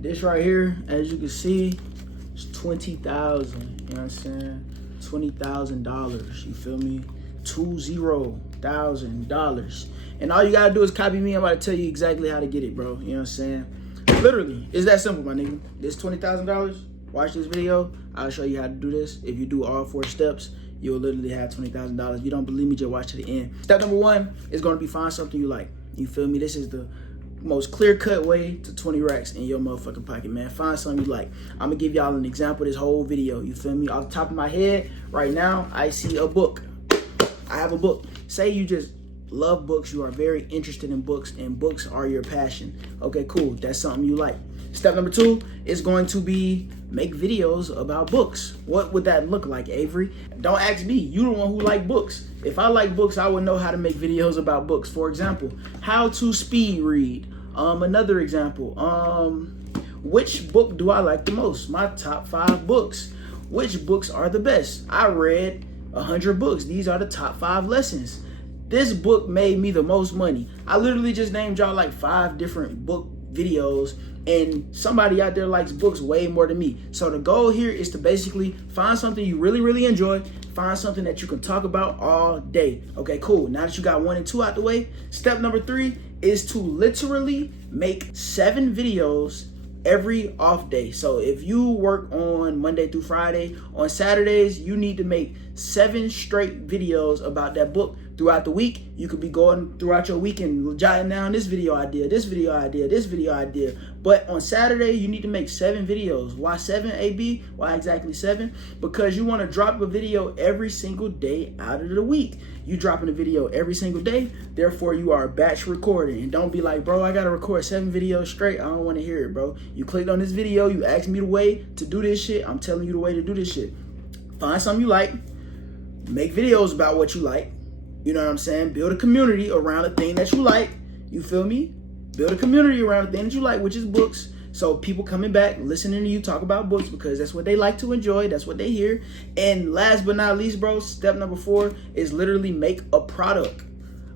This right here, as you can see, is $20,000. You know what I'm saying? $20,000. You feel me? $20,000. And all you gotta do is copy me. I'm about to tell you exactly how to get it, bro. You know what I'm saying? Literally, it's that simple, my nigga. This $20,000. Watch this video. I'll show you how to do this. If you do all 4 steps, you'll literally have $20,000. If you don't believe me, just watch to the end. Step number 1 is gonna be find something you like. You feel me? This is the most clear-cut way to 20 racks in your motherfucking pocket, man. Find something you like. I'm gonna give y'all an example of this whole video. You feel me? Off the top of my head, right now, I see a book. I have a book. Say you just love books, you are very interested in books, and books are your passion. Okay, cool. That's something you like. Step number 2 is going to be make videos about books. What would that look like, Avery? Don't ask me. You the one who like books. If I like books, I would know how to make videos about books. For example, how to speed read. Another example, which book do I like the most? My top 5 books. Which books are the best? I read 100 books. These are the top 5 lessons. This book made me the most money. I literally just named y'all like 5 different book videos, and somebody out there likes books way more than me. So the goal here is to basically find something you really, really enjoy. Find something that you can talk about all day. Okay, cool. Now that you got 1 and 2 out the way, step number 3 is to literally make 7 videos every off day. So if you work on Monday through Friday, on Saturdays, you need to make 7 straight videos about that book. Throughout the week, you could be going throughout your week and jotting down this video idea, this video idea, this video idea. But on Saturday, you need to make 7 videos. Why 7, AB? Why exactly 7? Because you want to drop a video every single day out of the week. You dropping a video every single day, therefore you are batch recording. And don't be like, bro, I gotta record 7 videos straight. I don't want to hear it, bro. You clicked on this video, you asked me the way to do this shit. I'm telling you the way to do this shit. Find something you like, make videos about what you like. You know what I'm saying? Build a community around a thing that you like. You feel me? Build a community around a thing that you like, which is books. So people coming back, listening to you talk about books because that's what they like to enjoy. That's what they hear. And last but not least, bro, step number 4 is literally make a product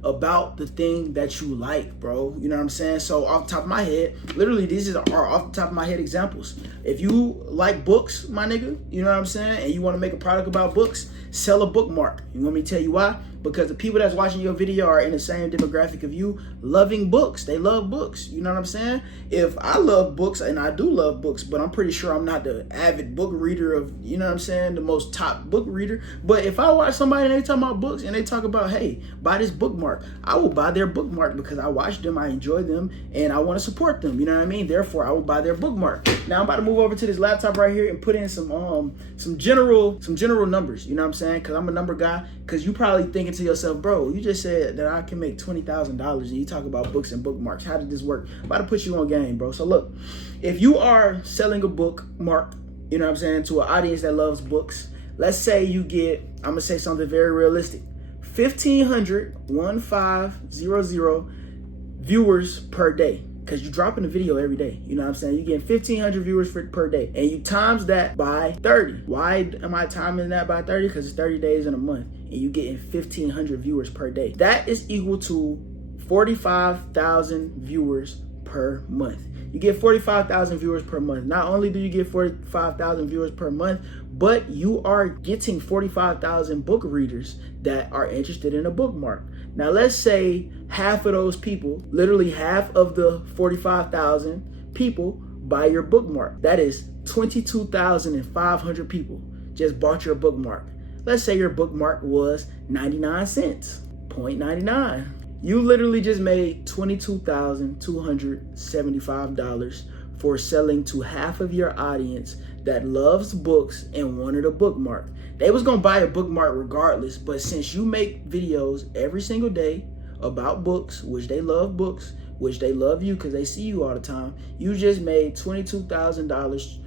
about the thing that you like, bro. You know what I'm saying? So off the top of my head, literally these are off the top of my head examples. If you like books, my nigga, you know what I'm saying? And you want to make a product about books, sell a bookmark. You want me to tell you why? Because the people that's watching your video are in the same demographic of you, loving books. They love books. You know what I'm saying? If I love books, and I do love books, but I'm pretty sure I'm not the avid book reader of, you know what I'm saying, the most top book reader. But if I watch somebody and they talk about books and they talk about, hey, buy this bookmark, I will buy their bookmark because I watch them, I enjoy them, and I want to support them. You know what I mean? Therefore, I will buy their bookmark. Now I'm about to move over to this laptop right here and put in some general numbers. You know what I'm saying? Because I'm a number guy. Because you probably thinking to yourself, bro, you just said that I can make $20,000 and you talk about books and bookmarks. How did this work? I'm about to put you on game, bro. So look, if you are selling a bookmark, you know what I'm saying, to an audience that loves books, let's say you get, I'm going to say something very realistic, 1,500 viewers per day. Because you're dropping a video every day. You know what I'm saying? You're getting 1,500 viewers per day. And you times that by 30. Why am I timing that by 30? Because it's 30 days in a month. And you're getting 1,500 viewers per day. That is equal to 45,000 viewers per month. You get 45,000 viewers per month. Not only do you get 45,000 viewers per month, but you are getting 45,000 book readers that are interested in a bookmark. Now, let's say half of those people, literally half of the 45,000 people buy your bookmark. That is 22,500 people just bought your bookmark. Let's say your bookmark was 99 cents, 0.99. You literally just made $22,275 for selling to half of your audience that loves books and wanted a bookmark. They was gonna buy a bookmark regardless, but since you make videos every single day about books, which they love books, which they love you because they see you all the time, you just made $22,000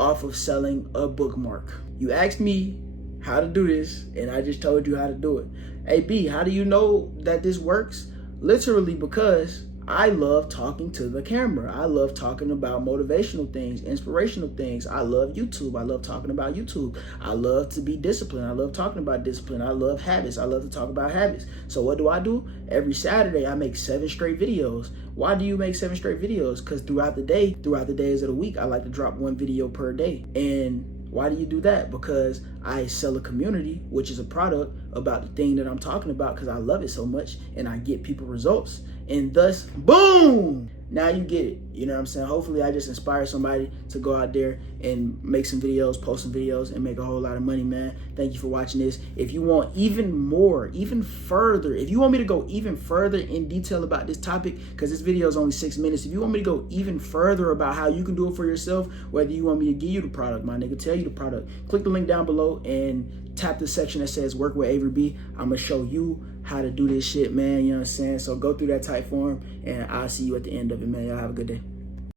off of selling a bookmark. You asked me how to do this, and I just told you how to do it. Hey B, how do you know that this works? Literally because I love talking to the camera. I love talking about motivational things, inspirational things. I love YouTube. I love talking about YouTube. I love to be disciplined. I love talking about discipline. I love habits. I love to talk about habits. So what do? Every Saturday, I make 7 straight videos. Why do you make 7 straight videos? Because throughout the days of the week, I like to drop 1 video per day. And why do you do that? Because I sell a community, which is a product about the thing that I'm talking about, because I love it so much and I get people results. And thus, boom, now you get it. You know what I'm saying? Hopefully I just inspire somebody to go out there and make some videos, post some videos, and make a whole lot of money, man. Thank you for watching this. If you want even more, even further, if you want me to go even further in detail about this topic, because this video is only 6 minutes, if you want me to go even further about how you can do it for yourself, whether you want me to give you the product, my nigga, tell you the product, click the link down below and tap the section that says work with Avery B. I'm gonna show you how to do this shit, man. You know what I'm saying? So go through that type form and I'll see you at the end of it, man. Y'all have a good day.